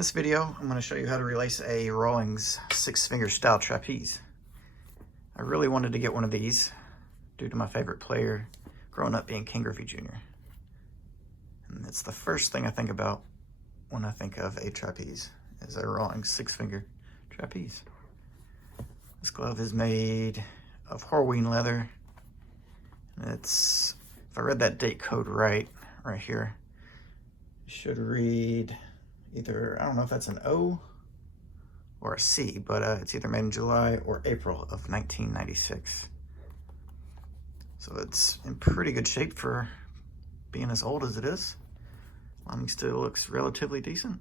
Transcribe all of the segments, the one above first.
In this video, I'm going to show you how to relace a Rawlings 6-finger style trapeze. I really wanted to get one of these due to my favorite player growing up being Ken Griffey Jr. And it's the first thing I think about when I think of a trapeze, is a Rawlings 6-finger trapeze. This glove is made of Horween leather. And it's, if I read that date code right here, it should read either, I don't know if that's an O or a C, but it's either made in July or April of 1996. So it's in pretty good shape for being as old as it is. Lining still looks relatively decent.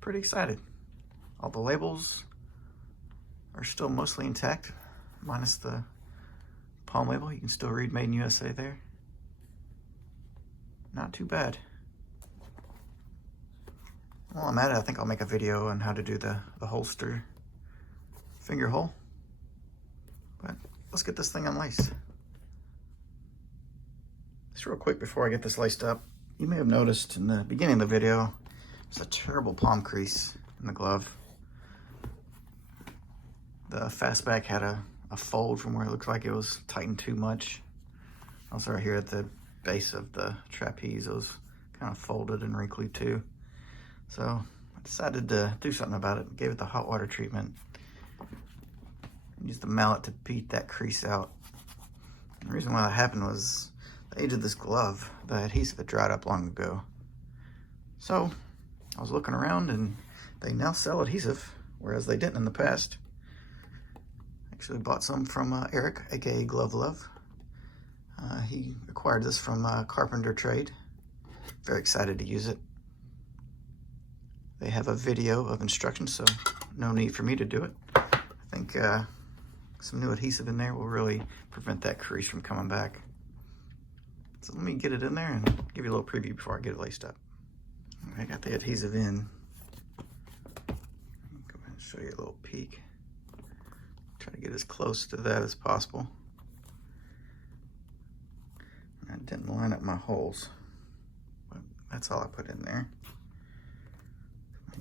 Pretty excited. All the labels are still mostly intact, minus the palm label. You can still read Made in USA there. Not too bad. While I'm at it, I think I'll make a video on how to do the holster finger hole. But let's get this thing unlaced. Just real quick before I get this laced up, you may have noticed in the beginning of the video, there's a terrible palm crease in the glove. The fastback had a fold from where it looked like it was tightened too much. Also right here at the base of the trapeze, it was kind of folded and wrinkly too. So I decided to do something about it. Gave it the hot water treatment. Used the mallet to beat that crease out. And the reason why that happened was the age of this glove. The adhesive had dried up long ago. So I was looking around and they now sell adhesive, whereas they didn't in the past. Actually bought some from Eric, aka Glove Love. He acquired this from Carpenter Trade. Very excited to use it. They have a video of instructions, so no need for me to do it. I think some new adhesive in there will really prevent that crease from coming back. So let me get it in there and give you a little preview before I get it laced up. I got the adhesive in. Go ahead and show you a little peek. Try to get as close to that as possible. I didn't line up my holes, but that's all I put in there.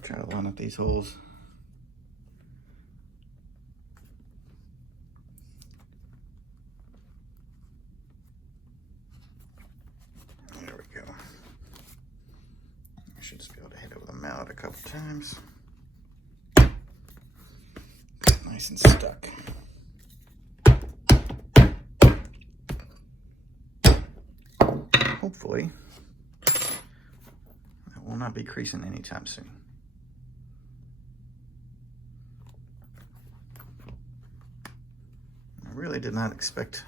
Try to line up these holes. There we go. I should just be able to hit it with a mallet a couple times. Nice and stuck. Hopefully, that will not be creasing anytime soon. I really did not expect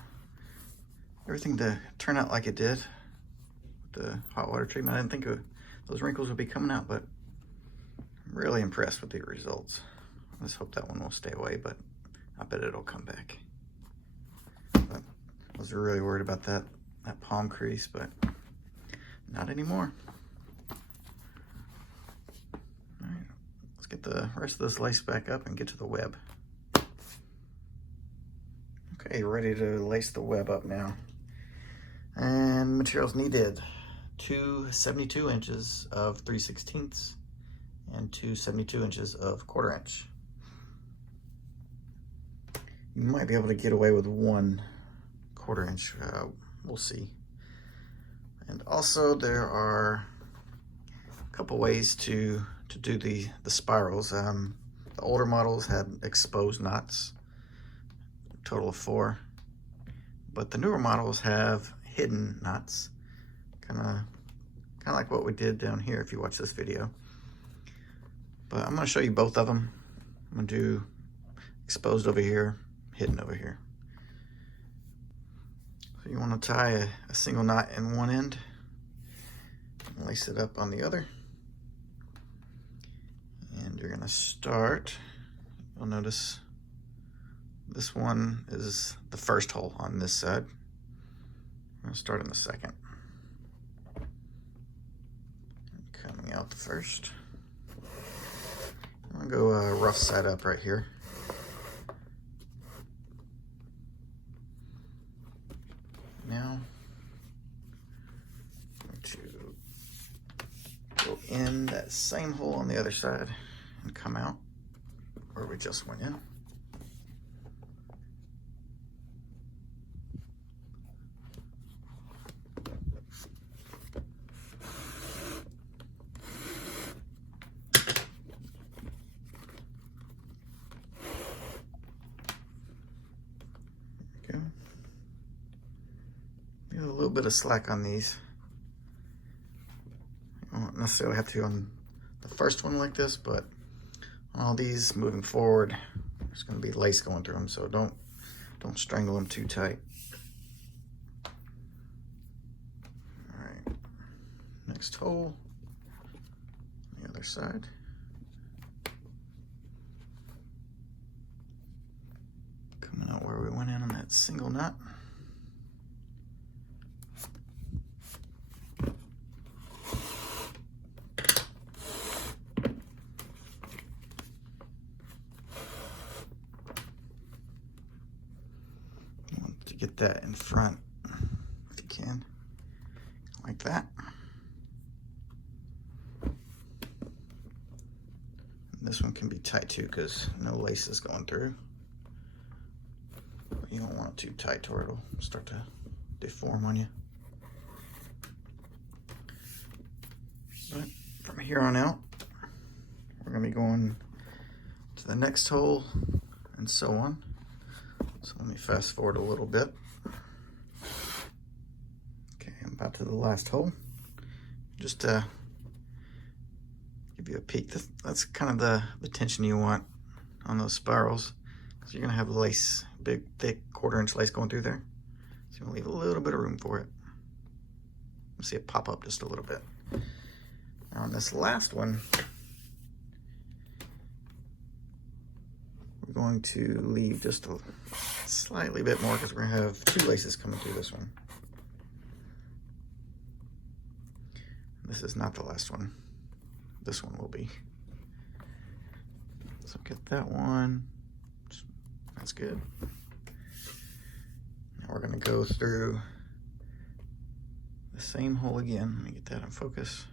everything to turn out like it did with the hot water treatment. I didn't think those wrinkles would be coming out, but I'm really impressed with the results. I just hope that one will stay away, but I bet it'll come back. But I was really worried about that palm crease, but not anymore. All right, let's get the rest of this lace back up and get to the web. Okay, ready to lace the web up now. And materials needed: 2 72 inches of 3/16 and 2 72 inches of 1/4 inch. You might be able to get away with 1 1/4 inch, we'll see. And also there are a couple ways to do the spirals. The older models had exposed knots, total of 4, but the newer models have hidden knots, kind of like what we did down here if you watch this video. But I'm going to show you both of them. I'm going to do exposed over here, hidden over here. So you want to tie a single knot in one end and lace it up on the other. And you're going to start, you'll notice this one is the first hole on this side. I'm going to start in the second. Coming out the first. I'm going to go rough side up right here. Now, I'm going to go in that same hole on the other side and come out where we just went in. There we go. Get a little bit of slack on these. I don't necessarily have to on the first one like this, but on all these moving forward, there's going to be lace going through them, so don't strangle them too tight. All right, next hole, the other side. Coming out where we went in on that single knot. Get that in front if you can, like that. And this one can be tight too because no lace is going through. But you don't want it too tight or it'll start to deform on you. But from here on out, we're going to be going to the next hole and so on. So let me fast forward a little bit. Okay, I'm about to the last hole. Just to give you a peek, that's kind of the tension you want on those spirals, because you're going to have lace, big, thick, 1/4 inch lace going through there. So you're going to leave a little bit of room for it. You'll see it pop up just a little bit. Now on this last one, we're going to leave just a slightly bit more because we're going to have 2 laces coming through this one. This is not the last one. This one will be. So get that one. That's good. Now we're going to go through the same hole again. Let me get that in focus.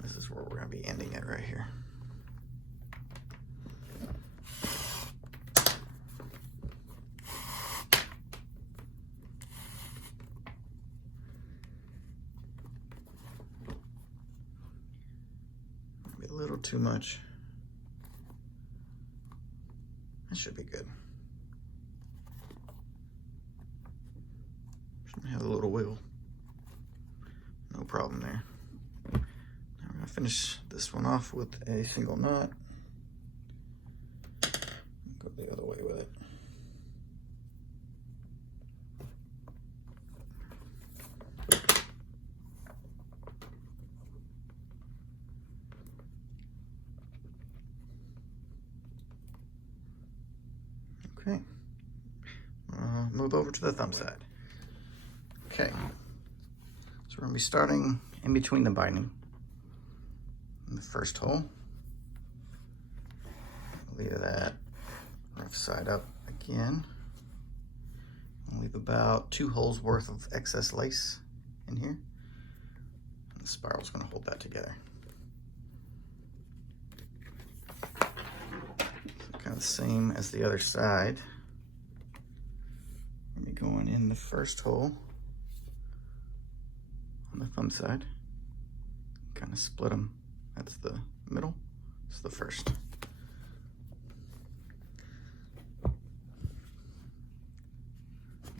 This is where we're going to be ending it right here. Maybe a little too much. That should be good. Shouldn't have a little wiggle. No problem there. Now we're going to finish this one off with a single knot. Go the other way with it. Okay, move over to the thumb side. Okay, so we're going to be starting in between the binding in the first hole. Leave that rough side up again. I'll leave about 2 holes worth of excess lace in here. And the spiral's going to hold that together. Kind of the same as the other side. We're going to be going in the first hole on the thumb side. Kind of split them. That's the middle. It's the first.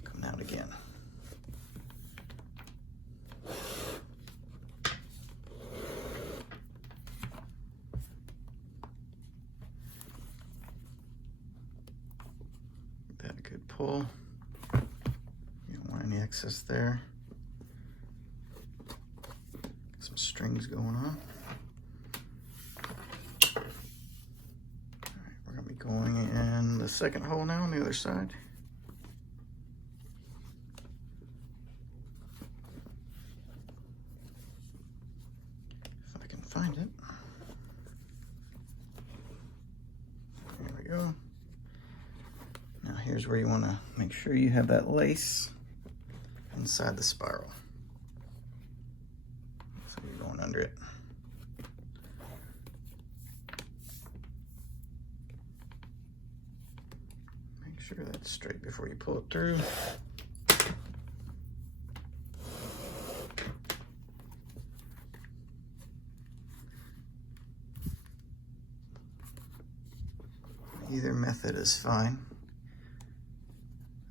Come out again. That a good pull. You don't want any excess there. Got some strings going on. All right, we're gonna be going in the second hole now on the other side. If I can find it. There we go. Now here's where you want to make sure you have that lace inside the spiral. under it. Make sure that's straight before you pull it through. Either method is fine.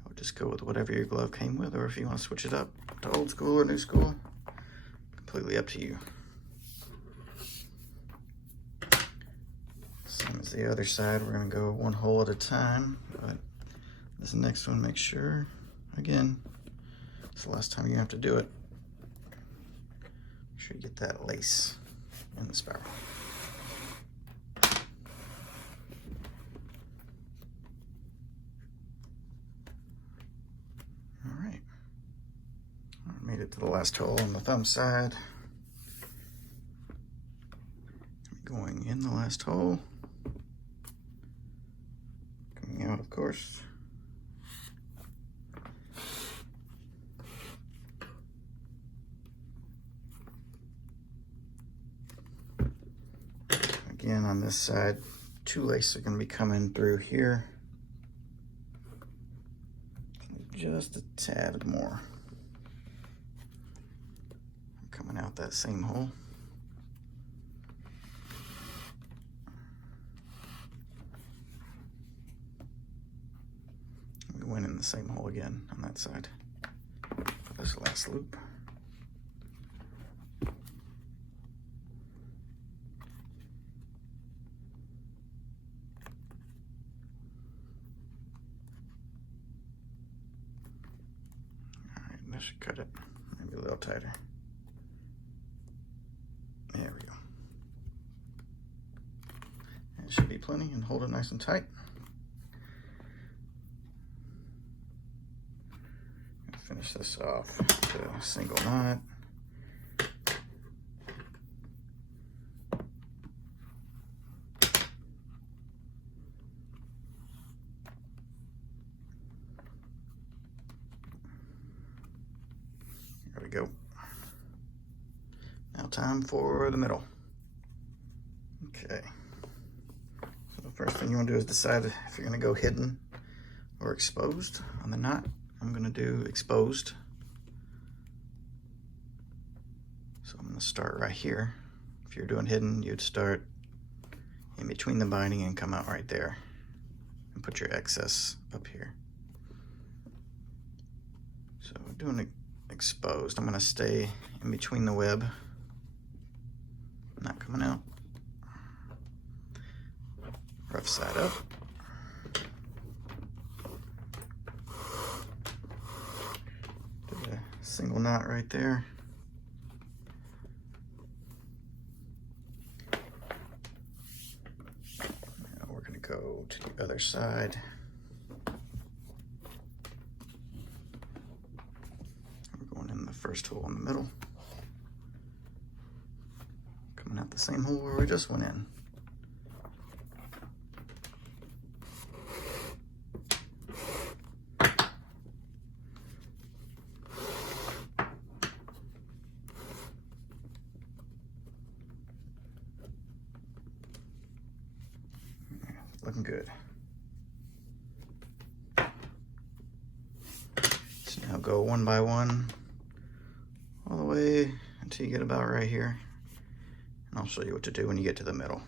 I would just go with whatever your glove came with, or if you want to switch it up to old school or new school, completely up to you. Same as the other side, we're going to go one hole at a time, but this next one, make sure, again, it's the last time you have to do it. Make sure you get that lace in the spiral. Made it to the last hole on the thumb side. Going in the last hole. Coming out, of course. Again, on this side, 2 laces are going to be coming through here. Just a tad more. Coming out that same hole. We went in the same hole again on that side for this last loop. All right, that should cut it. Maybe a little tighter. There we go. It should be plenty, and hold it nice and tight. Finish this off with a single knot. There we go. Now time for the middle. Okay. So the first thing you want to do is decide if you're going to go hidden or exposed on the knot. I'm going to do exposed. So I'm going to start right here. If you're doing hidden, you'd start in between the binding and come out right there. And put your excess up here. So doing exposed, I'm going to stay in between the web. Not coming out. Rough side up. Did a single knot right there. Now we're going to go to the other side. We're going in the first hole in the middle. Coming out the same hole where we just went in. Looking good. So now go one by one all the way until you get about right here. And I'll show you what to do when you get to the middle.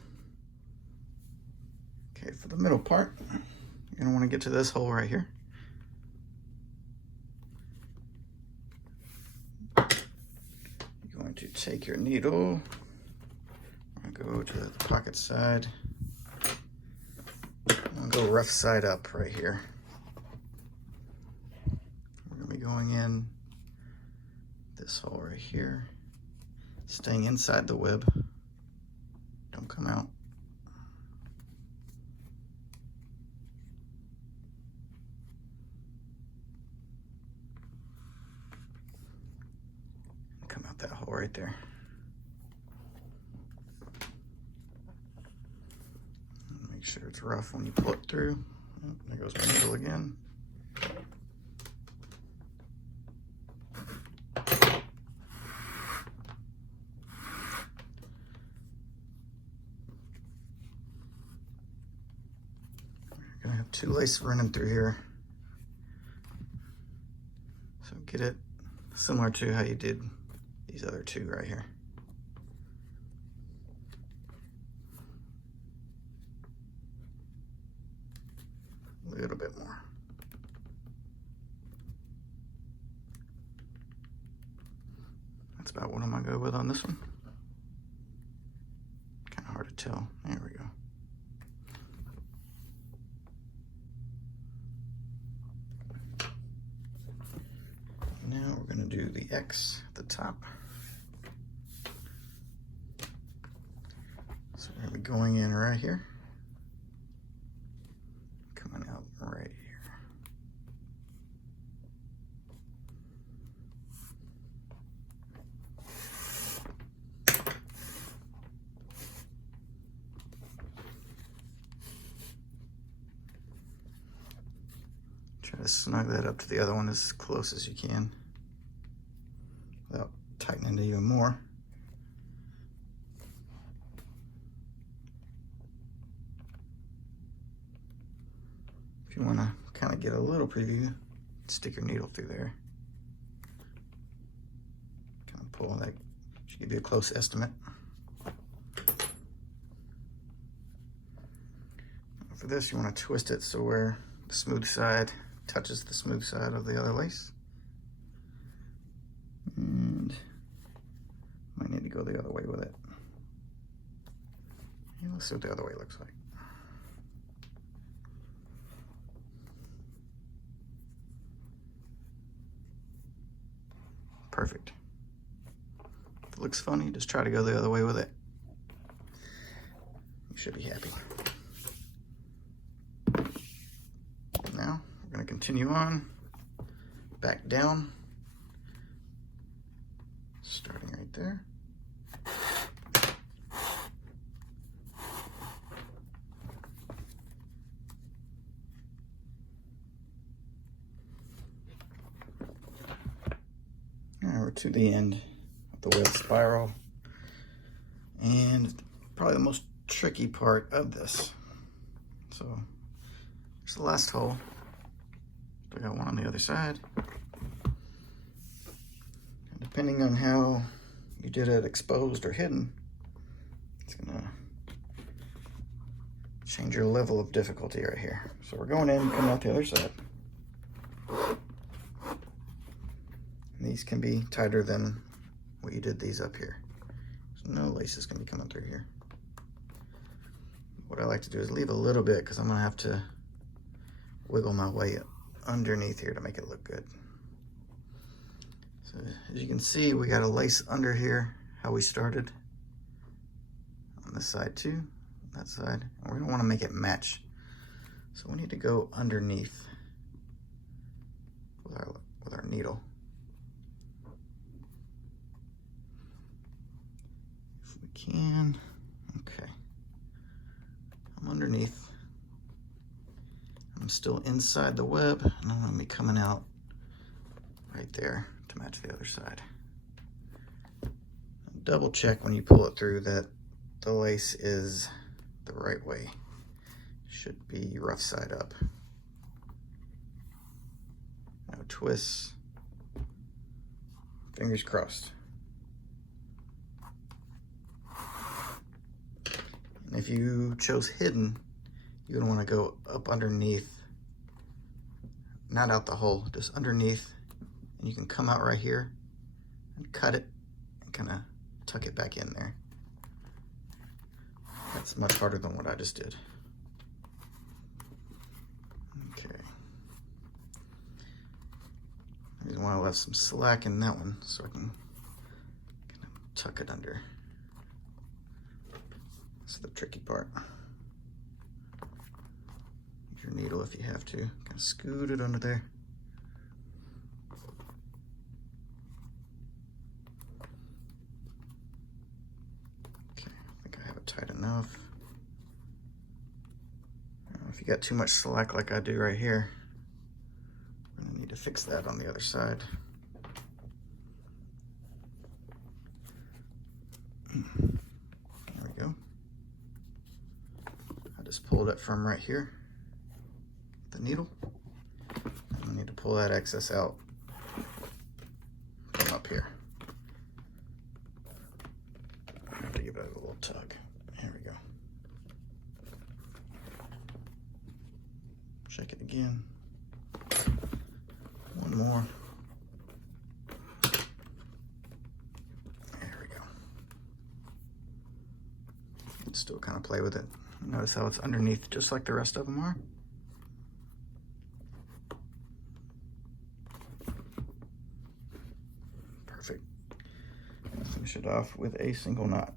Okay, for the middle part, you're gonna wanna get to this hole right here. You're going to take your needle, go to the pocket side, and go rough side up right here. We're gonna be going in this hole right here, staying inside the web. Don't come out. Come out that hole right there. Make sure it's rough when you pull it through. Oh, there goes my needle again. two laces running through here. So get it similar to how you did these other two right here. A little bit more. That's about what I'm gonna go with on this one. Kind of hard to tell. There we go. Now we're gonna do the X at the top. So we're gonna be going in right here. Coming out right here. Try to snug that up to the other one as close as you can without tightening it even more. If you want to kind of get a little preview, stick your needle through there. Kind of pull that, should give you a close estimate. For this, you want to twist it so where the smooth side touches the smooth side of the other lace. And might need to go the other way with it. And let's see what the other way looks like. Perfect. If it looks funny, just try to go the other way with it. You should be happy. Now, we're going to continue on, back down, starting right there. Now we're to the end of the web spiral, and probably the most tricky part of this. So here's the last hole. I got one on the other side. And depending on how you did it exposed or hidden, it's gonna change your level of difficulty right here. So we're going in, coming out the other side. And these can be tighter than what you did these up here. So no lace is gonna be coming through here. What I like to do is leave a little bit because I'm gonna have to wiggle my way underneath here to make it look good. So as you can see, we got a lace under here, how we started. On this side too, that side. And we're gonna wanna make it match. So we need to go underneath with our needle. If we can, okay. I'm underneath. I'm still inside the web, and I'm gonna be coming out right there to match the other side. Double check when you pull it through that the lace is the right way. Should be rough side up. No twists. Fingers crossed. And if you chose hidden, you're gonna wanna go up underneath, not out the hole, just underneath, and you can come out right here and cut it and kinda tuck it back in there. That's much harder than what I just did. Okay. The reason why I left some slack in that one, so I can kind of tuck it under. That's the tricky part. Use your needle if you have to. Kind of scoot it under there. Okay, I think I have it tight enough. If you got too much slack like I do right here, I'm gonna need to fix that on the other side. There we go. I just pulled it from right here. the needle. And I need to pull that excess out from up here. I have to give it a little tug. Here we go. Shake it again. One more. There we go. Still kind of play with it. Notice how it's underneath just like the rest of them are. Perfect. Finish it off with a single knot.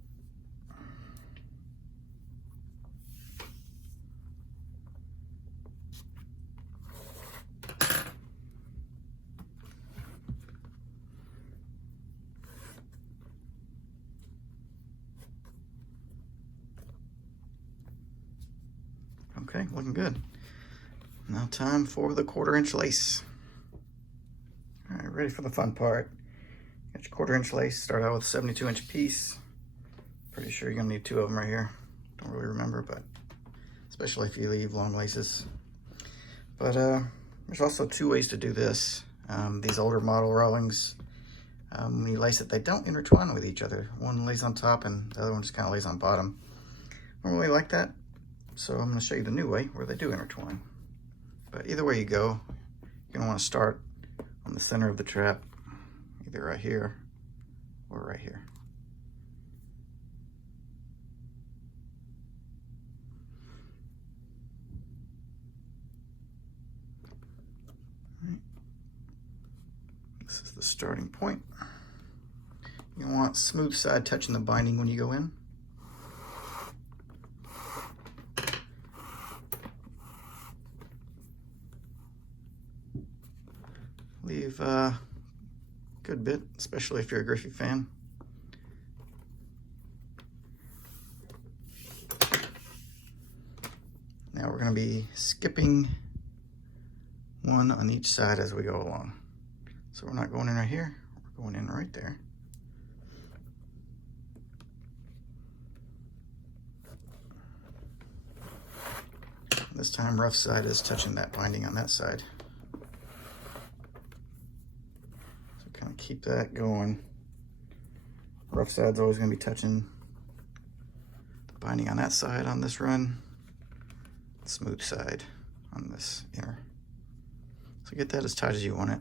Okay, looking good. Now time for the 1/4" lace. All right, ready for the fun part. Got your 1/4" lace. Start out with a 72" piece. Pretty sure you're gonna need 2 of them right here. Don't really remember, but especially if you leave long laces. But there's also 2 ways to do this. These older model Rawlings, when you lace it, they don't intertwine with each other. One lays on top and the other one just kind of lays on bottom. I don't really like that. So I'm going to show you the new way where they do intertwine. But either way you go, you're going to want to start on the center of the trap, either right here or right here. Right. This is the starting point. You want smooth side touching the binding when you go in. Leave a good bit, especially if you're a Griffey fan. Now we're going to be skipping one on each side as we go along. So we're not going in right here, we're going in right there. This time rough side is touching that binding on that side. Kind of keep that going. Rough side's always going to be touching the binding on that side on this run. Smooth side on this inner. So get that as tight as you want it.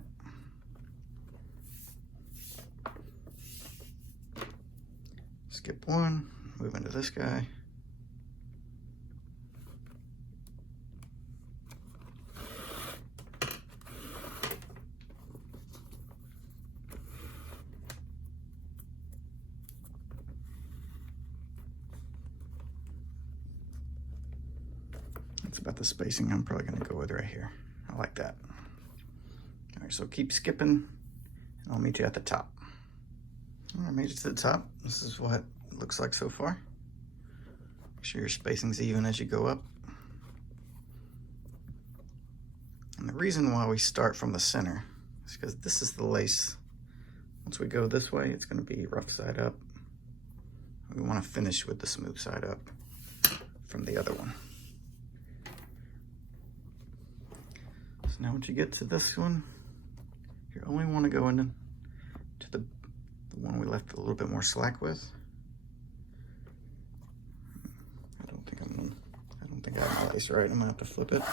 Skip one, move into this guy. That's about the spacing I'm probably going to go with right here. I like that. All right, so keep skipping, and I'll meet you at the top. All right, I made it to the top. This is what it looks like so far. Make sure your spacing's even as you go up. And the reason why we start from the center is because this is the lace. Once we go this way, it's going to be rough side up. We want to finish with the smooth side up from the other one. So now once you get to this one, you only want to go into the one we left a little bit more slack with. I don't think I have my lace right. I'm gonna have to flip it.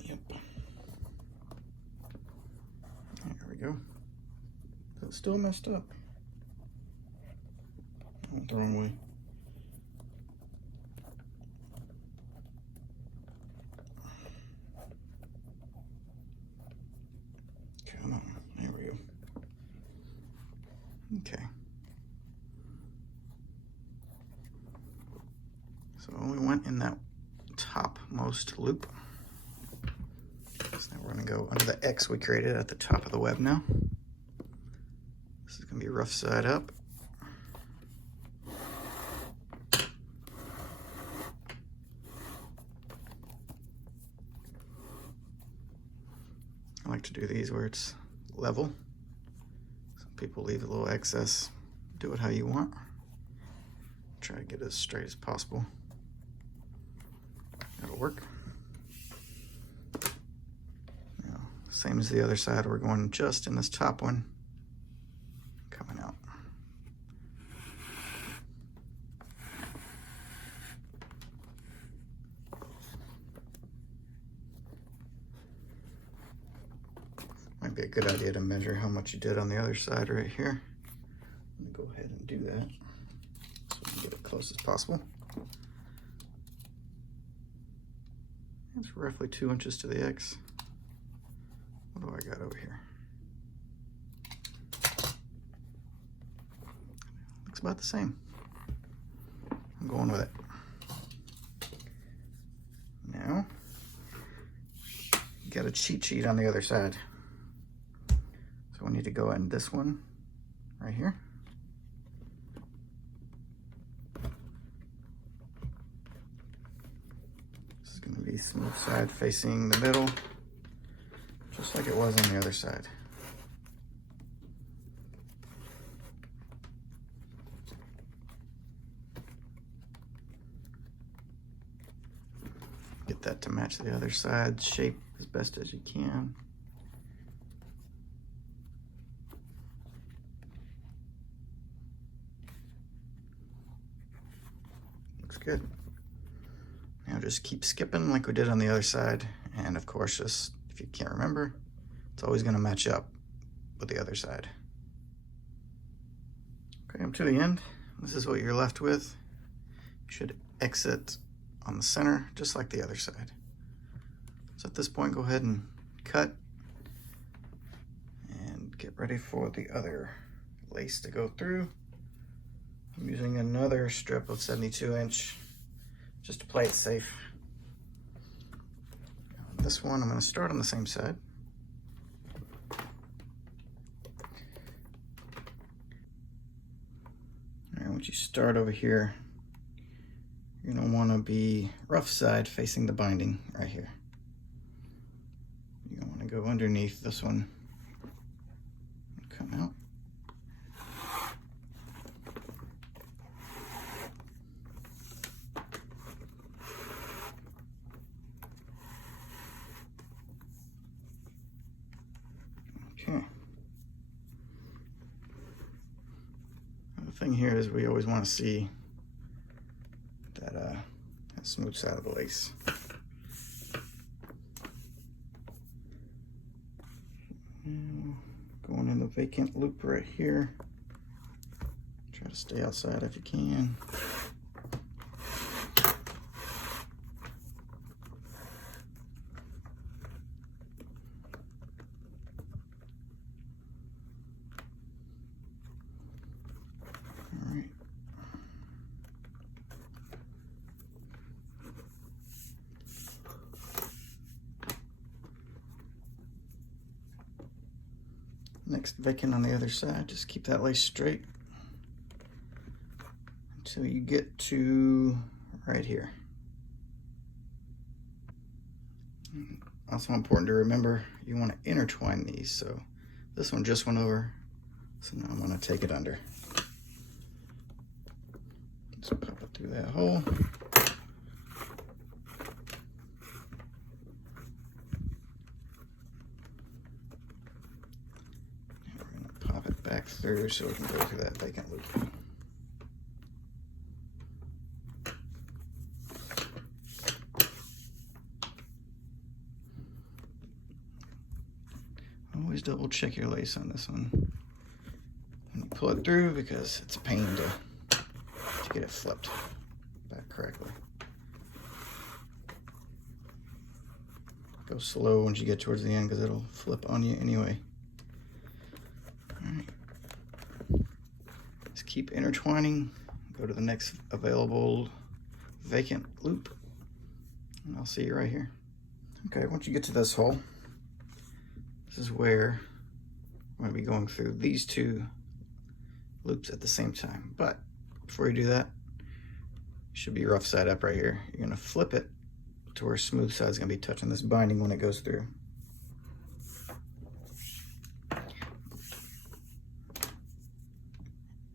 Yep. There we go. It's still messed up. I went the wrong way. Come on, there we go. Okay. So we went in that topmost loop. So now we're gonna go under the X we created at the top of the web now. This is gonna be rough side up. I like to do these where it's level. Some people leave a little excess. Do it how you want. Try to get it as straight as possible. That'll work. Now, same as the other side, we're going just in this top one, coming out. Might be a good idea to measure how much you did on the other side right here. Let me go ahead and do that so we can get it close as possible. It's roughly 2 inches to the X. What do I got over here? Looks about the same. I'm going with it. Now, you got a cheat sheet on the other side. So we need to go in this one right here. This is going to be smooth side facing the middle, just like it was on the other side. Get that to match the other side's shape as best as you can. Looks good. Now just keep skipping like we did on the other side. And of course, just if you can't remember, it's always going to match up with the other side. Okay, I'm to the end. This is what you're left with. You should exit on the center, just like the other side. So at this point, go ahead and cut and get ready for the other lace to go through. I'm using another strip of 72-inch just to play it safe. Now, this one, I'm going to start on the same side. All right, once you start over here, you're going to want to be rough side facing the binding right here. You want to go underneath this one and come out. Okay. The thing here is we always want to see that smooth side of the lace. Going in the vacant loop right here. Try to stay outside if you can. All right. Next vacant on the other side, just keep that lace straight until you get to right here. Also important to remember, you want to intertwine these. So this one just went over, so now I'm going to take it under. Just pop it through that hole. Back through so we can go through that vacant loop. Always double check your lace on this one when you pull it through, because it's a pain to get it flipped back correctly. Go slow once you get towards the end, because it'll flip on you anyway. Alright. Just keep intertwining, go to the next available vacant loop, and I'll see you right here. Okay, once you get to this hole, this is where we're going to be going through these two loops at the same time. But before you do that, you should be rough side up right here. You're going to flip it to where smooth side is going to be touching this binding when it goes through.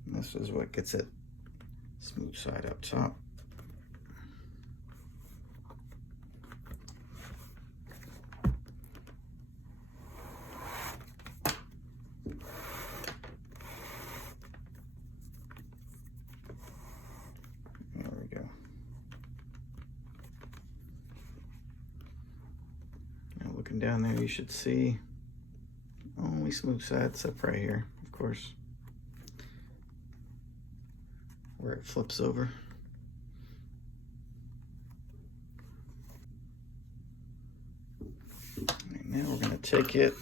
This is what gets it smooth side up top. down there, you should see only smooth sides up right here, of course, where it flips over. Right, now we're going to take it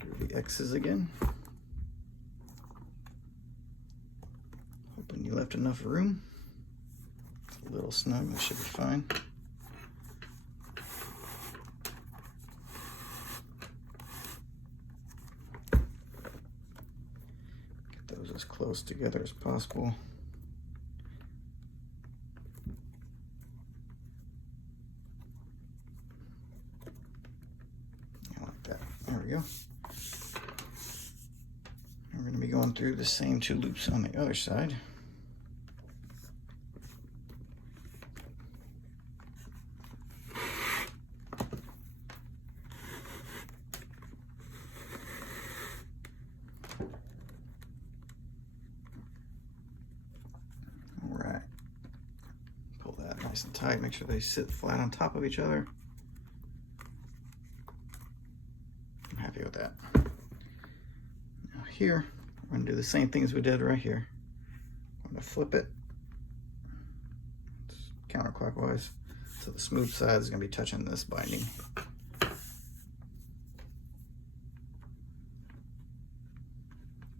through the X's again. Hoping you left enough room. It's a little snug, that should be fine. Get those as close together as possible. Like that. There we go. We're going to be going through the same 2 loops on the other side. Alright. Pull that nice and tight, make sure they sit flat on top of each other. I'm happy with that. Now here, we're going to do the same thing as we did right here. I'm going to flip it counterclockwise, so the smooth side is going to be touching this binding.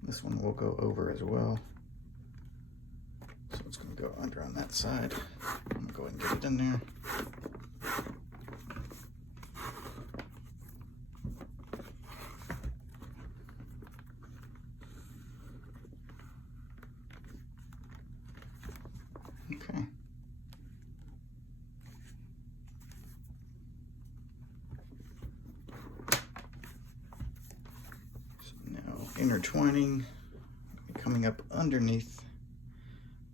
This one will go over as well, so it's going to go under on that side. I'm going to go ahead and get it in there. Okay. So now intertwining, coming up underneath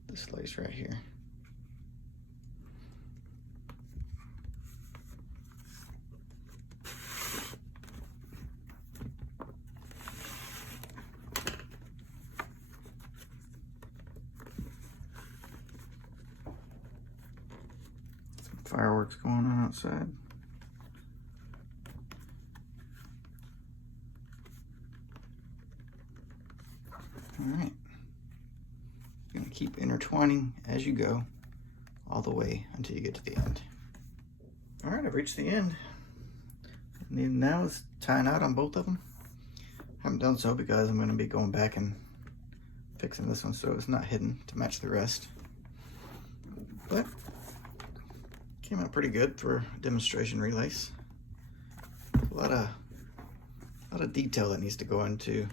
this lace right here. Fireworks going on outside. All right. You're gonna keep intertwining as you go, all the way until you get to the end. All right, I've reached the end. And now it's tying out on both of them. I haven't done so because I'm gonna be going back and fixing this one so it's not hidden to match the rest. But came out pretty good for a demonstration relace. A lot of detail that needs to go into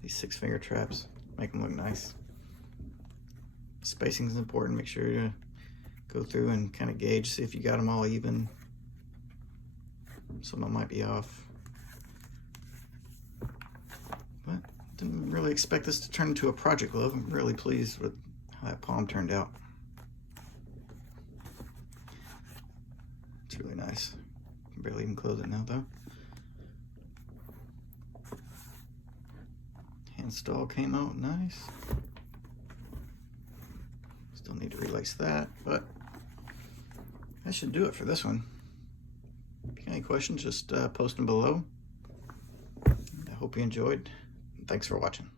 these 6-finger traps, make them look nice. Spacing is important. Make sure to go through and kind of gauge, see if you got them all even. Some of them might be off. But didn't really expect this to turn into a project glove. I'm really pleased with how that palm turned out. It's really nice. Can barely even close it now though. Hand stall came out nice. Still need to relace that, but that should do it for this one. If you got any questions, just post them below. I hope you enjoyed. Thanks for watching.